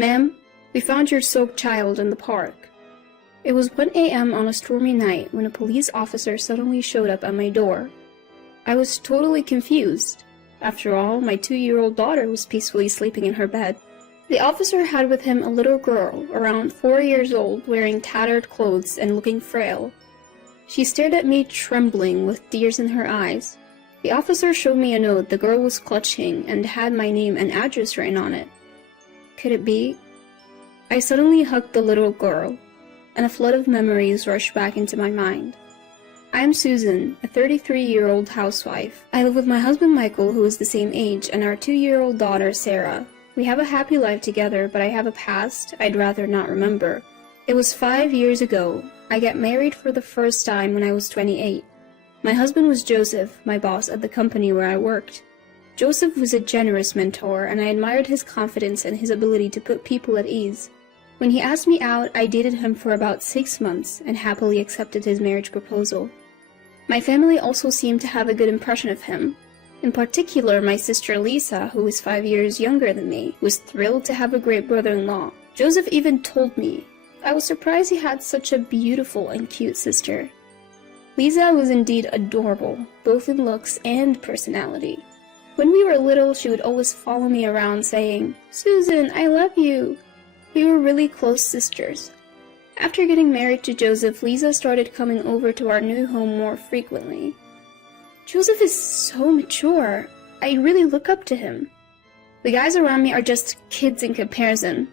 "Ma'am, we found your soaked child in the park." It was 1 a.m. on a stormy night when a police officer suddenly showed up at my door. I was totally confused. After all, my 2-year-old daughter was peacefully sleeping in her bed. The officer had with him a little girl, around 4 years old, wearing tattered clothes and looking frail. She stared at me trembling with tears in her eyes. The officer showed me a note the girl was clutching and had my name and address written on it. Could it be? I suddenly hugged the little girl, and a flood of memories rushed back into my mind. I am Susan, a 33-year-old housewife. I live with my husband Michael, who is the same age, and our 2-year-old daughter Sarah. We have a happy life together, but I have a past I'd rather not remember. It was 5 years ago. I got married for the first time when I was 28. My husband was Joseph, my boss at the company where I worked. Joseph was a generous mentor, and I admired his confidence and his ability to put people at ease. When he asked me out, I dated him for about 6 months and happily accepted his marriage proposal. My family also seemed to have a good impression of him. In particular, my sister Lisa, who is 5 years younger than me, was thrilled to have a great brother-in-law. Joseph even told me I was surprised he had such a beautiful and cute sister. Lisa was indeed adorable, both in looks and personality. When we were little, she would always follow me around saying, "Susan, I love you." We were really close sisters. After getting married to Joseph, Lisa started coming over to our new home more frequently. Joseph is so mature. I really look up to him. The guys around me are just kids in comparison.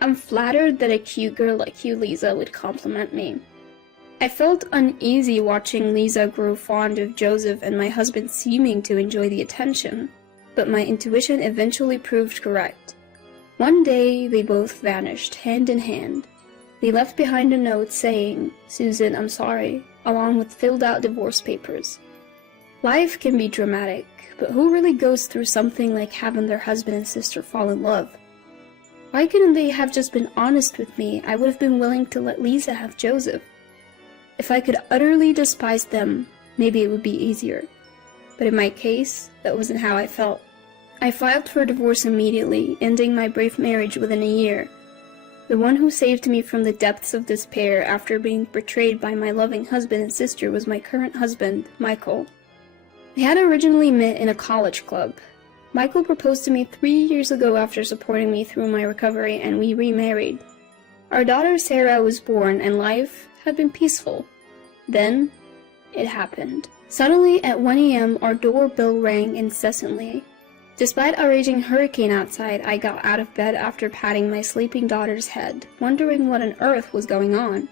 I'm flattered that a cute girl like you, Lisa, would compliment me. I felt uneasy watching Lisa grow fond of Joseph and my husband seeming to enjoy the attention, but my intuition eventually proved correct. One day, they both vanished, hand in hand. They left behind a note saying, "Susan, I'm sorry," along with filled-out divorce papers. Life can be dramatic, but who really goes through something like having their husband and sister fall in love? Why couldn't they have just been honest with me? I would have been willing to let Lisa have Joseph. If I could utterly despise them, maybe it would be easier. But in my case, that wasn't how I felt. I filed for divorce immediately, ending my brief marriage within a year. The one who saved me from the depths of despair after being betrayed by my loving husband and sister was my current husband, Michael. We had originally met in a college club. Michael proposed to me 3 years ago after supporting me through my recovery, and we remarried. Our daughter Sarah was born, and life had been peaceful. Then, it happened. Suddenly, at 1 a.m., our doorbell rang incessantly. Despite a raging hurricane outside, I got out of bed after patting my sleeping daughter's head, wondering what on earth was going on.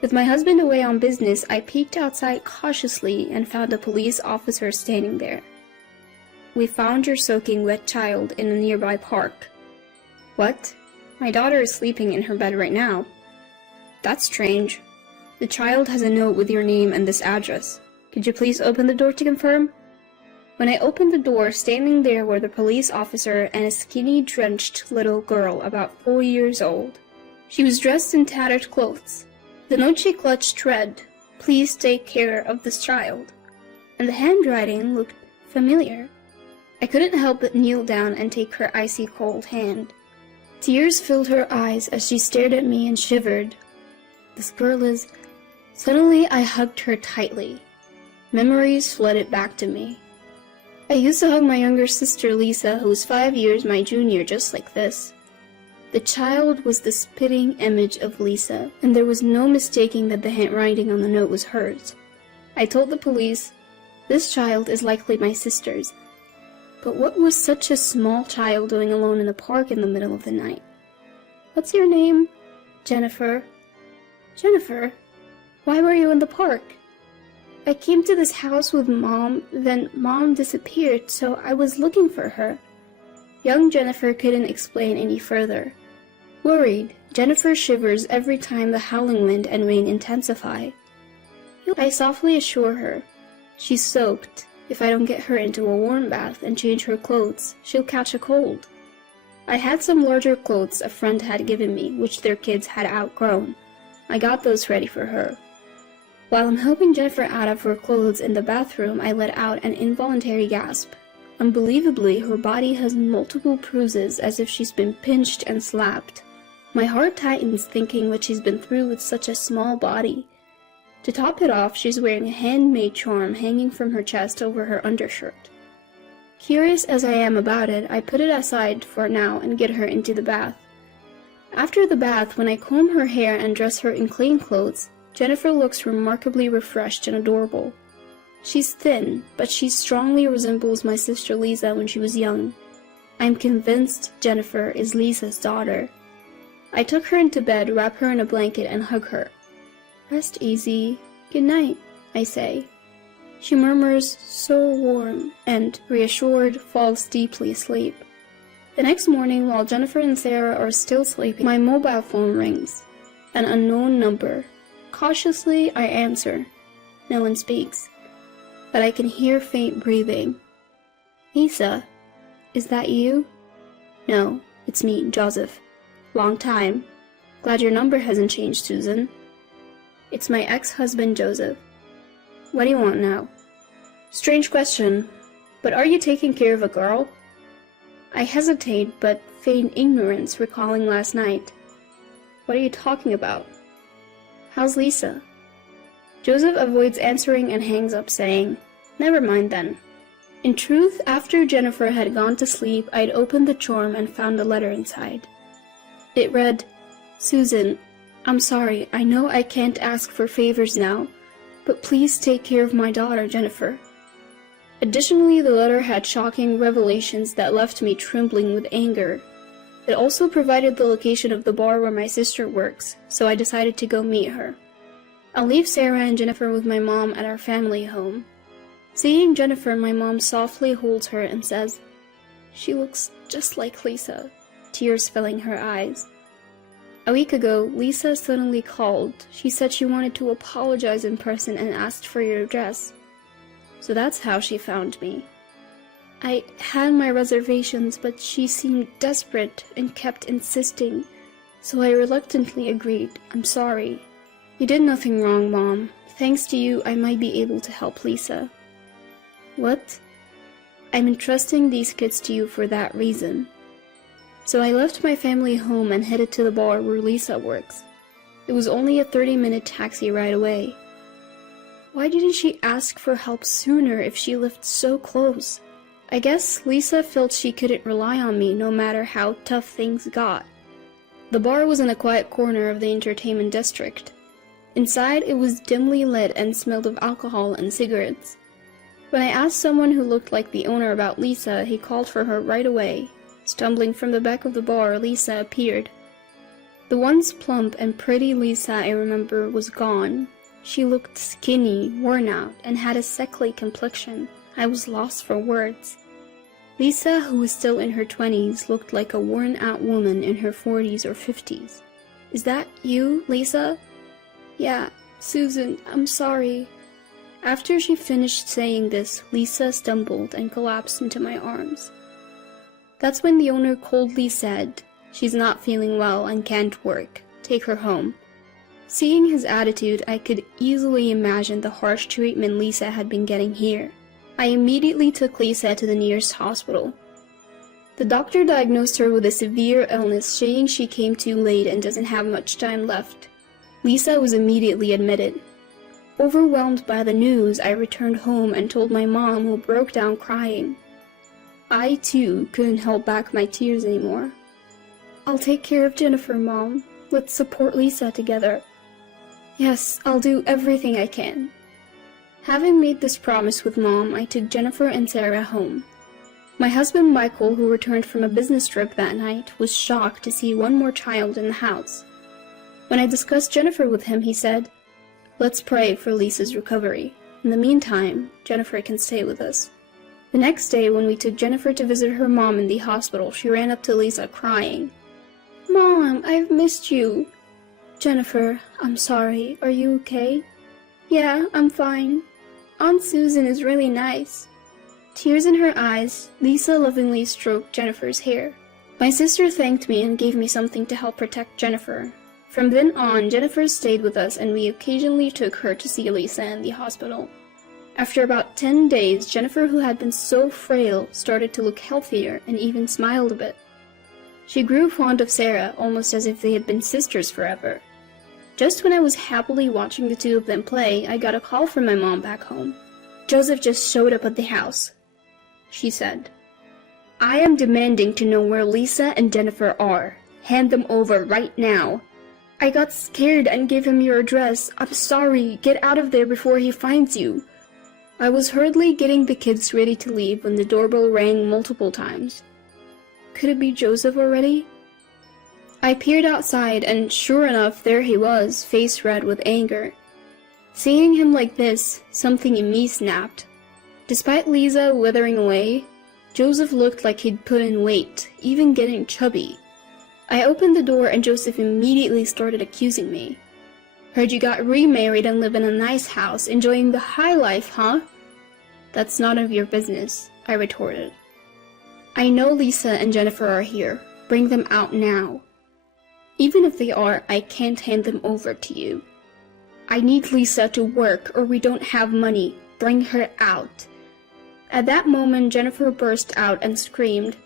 With my husband away on business, I peeked outside cautiously and found a police officer standing there. "We found your soaking wet child in a nearby park." "What? My daughter is sleeping in her bed right now." "That's strange. The child has a note with your name and this address. Could you please open the door to confirm?" When I opened the door, standing there were the police officer and a skinny, drenched little girl about 4 years old. She was dressed in tattered clothes. The note she clutched read, "Please take care of this child," and the handwriting looked familiar. I couldn't help but kneel down and take her icy cold hand. Tears filled her eyes as she stared at me and shivered. "This girl is..." Suddenly I hugged her tightly. Memories flooded back to me. I used to hug my younger sister Lisa, who was 5 years my junior, just like this. The child was the spitting image of Lisa, and there was no mistaking that the handwriting on the note was hers. I told the police, "This child is likely my sister's." But what was such a small child doing alone in the park in the middle of the night? "What's your name?" "Jennifer." "Jennifer? Why were you in the park?" "I came to this house with Mom, then Mom disappeared, so I was looking for her." Young Jennifer couldn't explain any further. Worried, Jennifer shivers every time the howling wind and rain intensify. I softly assure her, "She's soaked. If I don't get her into a warm bath and change her clothes, she'll catch a cold." I had some larger clothes a friend had given me, which their kids had outgrown. I got those ready for her. While I'm helping Jennifer out of her clothes in the bathroom, I let out an involuntary gasp. Unbelievably, her body has multiple bruises as if she's been pinched and slapped. My heart tightens thinking what she's been through with such a small body. To top it off, she's wearing a handmade charm hanging from her chest over her undershirt. Curious as I am about it, I put it aside for now and get her into the bath. After the bath, when I comb her hair and dress her in clean clothes, Jennifer looks remarkably refreshed and adorable. She's thin, but she strongly resembles my sister Lisa when she was young. I'm convinced Jennifer is Lisa's daughter. I took her into bed, wrap her in a blanket, and hug her. "Rest easy. Good night," I say. She murmurs, "So warm," and, reassured, falls deeply asleep. The next morning, while Jennifer and Sarah are still sleeping, my mobile phone rings. An unknown number. Cautiously, I answer. No one speaks, but I can hear faint breathing. "Lisa, is that you?" "No, it's me, Joseph. Long time. Glad your number hasn't changed, Susan." "It's my ex-husband, Joseph. What do you want now?" "Strange question, but are you taking care of a girl?" I hesitate, but feign ignorance, recalling last night. "What are you talking about? How's Lisa?" Joseph avoids answering and hangs up, saying, "Never mind then." In truth, after Jennifer had gone to sleep, I'd opened the charm and found a letter inside. It read, "Susan, I'm sorry, I know I can't ask for favors now, but please take care of my daughter, Jennifer." Additionally, the letter had shocking revelations that left me trembling with anger. It also provided the location of the bar where my sister works, so I decided to go meet her. I'll leave Sarah and Jennifer with my mom at our family home. Seeing Jennifer, my mom softly holds her and says, "She looks just like Lisa," tears filling her eyes. A week ago, Lisa suddenly called. She said she wanted to apologize in person and asked for your address. So that's how she found me. I had my reservations, but she seemed desperate and kept insisting, so I reluctantly agreed. "I'm sorry." "You did nothing wrong, Mom. Thanks to you, I might be able to help Lisa." "What?" "I'm entrusting these kids to you for that reason." So I left my family home and headed to the bar where Lisa works. It was only a 30-minute taxi ride away. Why didn't she ask for help sooner if she lived so close? I guess Lisa felt she couldn't rely on me no matter how tough things got. The bar was in a quiet corner of the entertainment district. Inside, it was dimly lit and smelled of alcohol and cigarettes. When I asked someone who looked like the owner about Lisa, he called for her right away. Stumbling from the back of the bar, Lisa appeared. The once plump and pretty Lisa I remember was gone. She looked skinny, worn out, and had a sickly complexion. I was lost for words. Lisa, who was still in her 20s, looked like a worn-out woman in her 40s or 50s. "Is that you, Lisa?" "Yeah, Susan, I'm sorry." After she finished saying this, Lisa stumbled and collapsed into my arms. That's when the owner coldly said, "She's not feeling well and can't work. Take her home." Seeing his attitude, I could easily imagine the harsh treatment Lisa had been getting here. I immediately took Lisa to the nearest hospital. The doctor diagnosed her with a severe illness, saying she came too late and doesn't have much time left. Lisa was immediately admitted. Overwhelmed by the news, I returned home and told my mom, who broke down crying. I, too, couldn't hold back my tears anymore. "I'll take care of Jennifer, Mom. Let's support Lisa together." "Yes, I'll do everything I can." Having made this promise with Mom, I took Jennifer and Sarah home. My husband Michael, who returned from a business trip that night, was shocked to see one more child in the house. When I discussed Jennifer with him, he said, "Let's pray for Lisa's recovery. In the meantime, Jennifer can stay with us." The next day, when we took Jennifer to visit her mom in the hospital, she ran up to Lisa crying. "Mom, I've missed you." "Jennifer, I'm sorry. Are you okay?" "Yeah, I'm fine. Aunt Susan is really nice." Tears in her eyes, Lisa lovingly stroked Jennifer's hair. My sister thanked me and gave me something to help protect Jennifer. From then on, Jennifer stayed with us and we occasionally took her to see Lisa in the hospital. After about 10 days, Jennifer, who had been so frail, started to look healthier and even smiled a bit. She grew fond of Sarah, almost as if they had been sisters forever. Just when I was happily watching the two of them play, I got a call from my mom back home. "Joseph just showed up at the house," she said. "I am demanding to know where Lisa and Jennifer are. Hand them over right now." "I got scared and gave him your address. I'm sorry. Get out of there before he finds you." I was hurriedly getting the kids ready to leave when the doorbell rang multiple times. Could it be Joseph already? I peered outside, and sure enough, there he was, face red with anger. Seeing him like this, something in me snapped. Despite Lisa withering away, Joseph looked like he'd put in weight, even getting chubby. I opened the door and Joseph immediately started accusing me. "Heard you got remarried and live in a nice house, enjoying the high life, huh?" "That's none of your business," I retorted. "I know Lisa and Jennifer are here. Bring them out now." "Even if they are, I can't hand them over to you." "I need Lisa to work or we don't have money. Bring her out." At that moment, Jennifer burst out and screamed,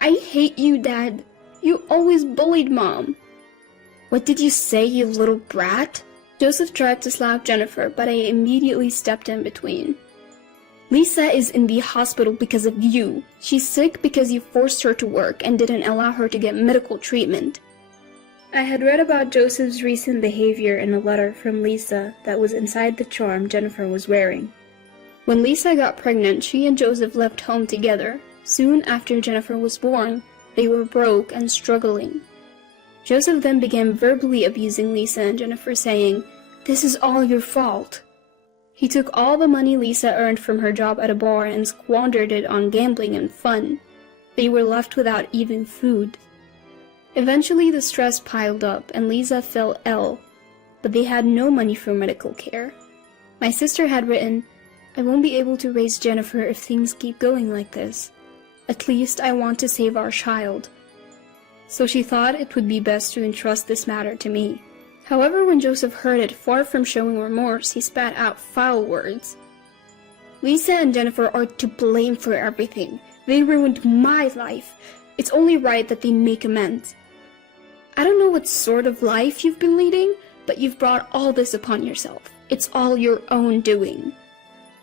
"I hate you, Dad. You always bullied Mom." "What did you say, you little brat?" Joseph tried to slap Jennifer, but I immediately stepped in between. "Lisa is in the hospital because of you. She's sick because you forced her to work and didn't allow her to get medical treatment." I had read about Joseph's recent behavior in a letter from Lisa that was inside the charm Jennifer was wearing. When Lisa got pregnant, she and Joseph left home together. Soon after Jennifer was born, they were broke and struggling. Joseph then began verbally abusing Lisa and Jennifer, saying, "This is all your fault." He took all the money Lisa earned from her job at a bar and squandered it on gambling and fun. They were left without even food. Eventually, the stress piled up and Lisa fell ill, but they had no money for medical care. My sister had written, "I won't be able to raise Jennifer if things keep going like this. At least I want to save our child." So she thought it would be best to entrust this matter to me. However, when Joseph heard it, far from showing remorse, he spat out foul words. "Lisa and Jennifer are to blame for everything. They ruined my life. It's only right that they make amends. I don't know what sort of life you've been leading, but you've brought all this upon yourself. It's all your own doing."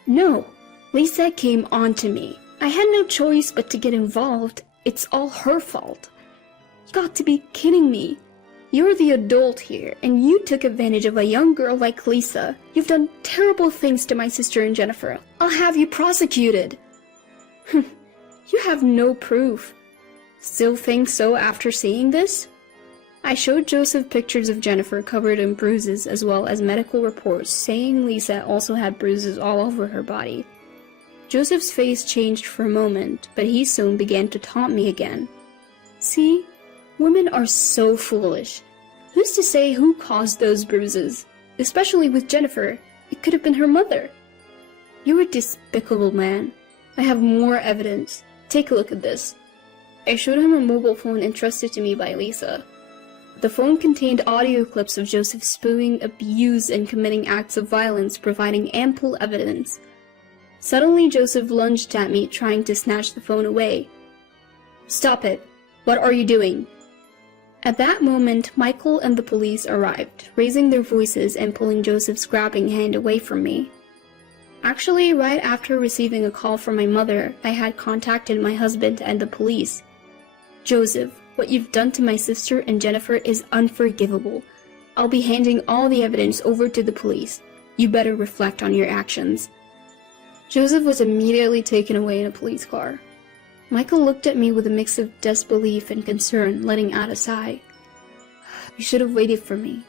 "No, Lisa came on to me. I had no choice but to get involved. It's all her fault." "You got to be kidding me. You're the adult here, and you took advantage of a young girl like Lisa. You've done terrible things to my sister and Jennifer. I'll have you prosecuted." "You have no proof. Still think so after seeing this?" I showed Joseph pictures of Jennifer covered in bruises as well as medical reports saying Lisa also had bruises all over her body. Joseph's face changed for a moment, but he soon began to taunt me again. "See? Women are so foolish. Who's to say who caused those bruises? Especially with Jennifer. It could have been her mother." "You're a despicable man. I have more evidence. Take a look at this." I showed him a mobile phone entrusted to me by Lisa. The phone contained audio clips of Joseph spewing abuse and committing acts of violence, providing ample evidence. Suddenly, Joseph lunged at me, trying to snatch the phone away. "Stop it! What are you doing?" At that moment, Michael and the police arrived, raising their voices and pulling Joseph's grabbing hand away from me. Actually, right after receiving a call from my mother, I had contacted my husband and the police. "Joseph, what you've done to my sister and Jennifer is unforgivable. I'll be handing all the evidence over to the police. You better reflect on your actions." Joseph was immediately taken away in a police car. Michael looked at me with a mix of disbelief and concern, letting out a sigh. "You should have waited for me.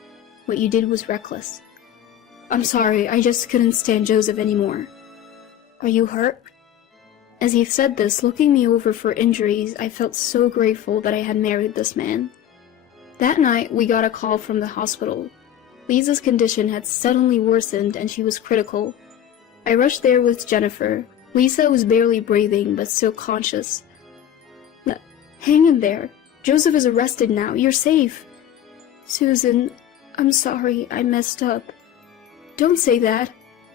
What you did was reckless." "I'm sorry, I just couldn't stand Joseph anymore." "Are you hurt?" As he said this, looking me over for injuries, I felt so grateful that I had married this man. That night, we got a call from the hospital. Lisa's condition had suddenly worsened and she was critical. I rushed there with Jennifer. Lisa was barely breathing, but still conscious. "Hang in there. Joseph is arrested now. You're safe." "Susan, I'm sorry. I messed up." "Don't say that.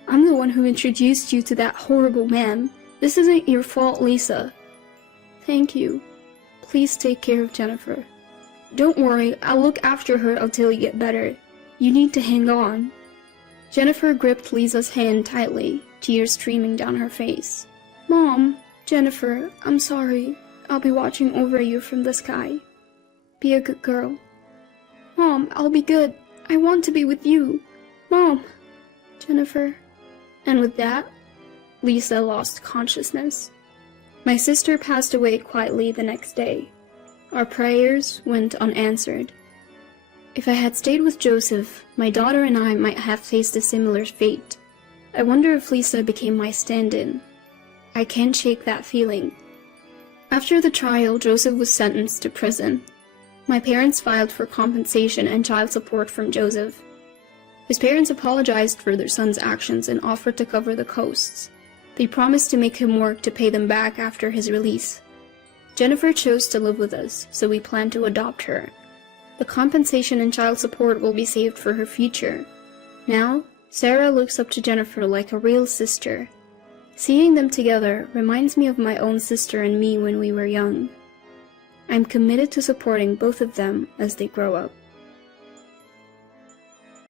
I'm the one who introduced you to that horrible man. This isn't your fault, Lisa. Thank you. Please take care of Jennifer. Don't worry, I'll look after her until you get better. You need to hang on. Jennifer gripped Lisa's hand tightly, tears streaming down her face. Mom, Jennifer, I'm sorry. I'll be watching over you from the sky. Be a good girl. Mom, I'll be good. I want to be with you. Mom, Jennifer. And with that, Lisa lost consciousness. My sister passed away quietly the next day. Our prayers went unanswered. If I had stayed with Joseph, my daughter and I might have faced a similar fate. I wonder if Lisa became my stand-in. I can't shake that feeling. After the trial, Joseph was sentenced to prison. My parents filed for compensation and child support from Joseph. His parents apologized for their son's actions and offered to cover the costs. They promised to make him work to pay them back after his release. Jennifer chose to live with us, so we plan to adopt her. The compensation and child support will be saved for her future. Now, Sarah looks up to Jennifer like a real sister. Seeing them together reminds me of my own sister and me when we were young. I'm committed to supporting both of them as they grow up.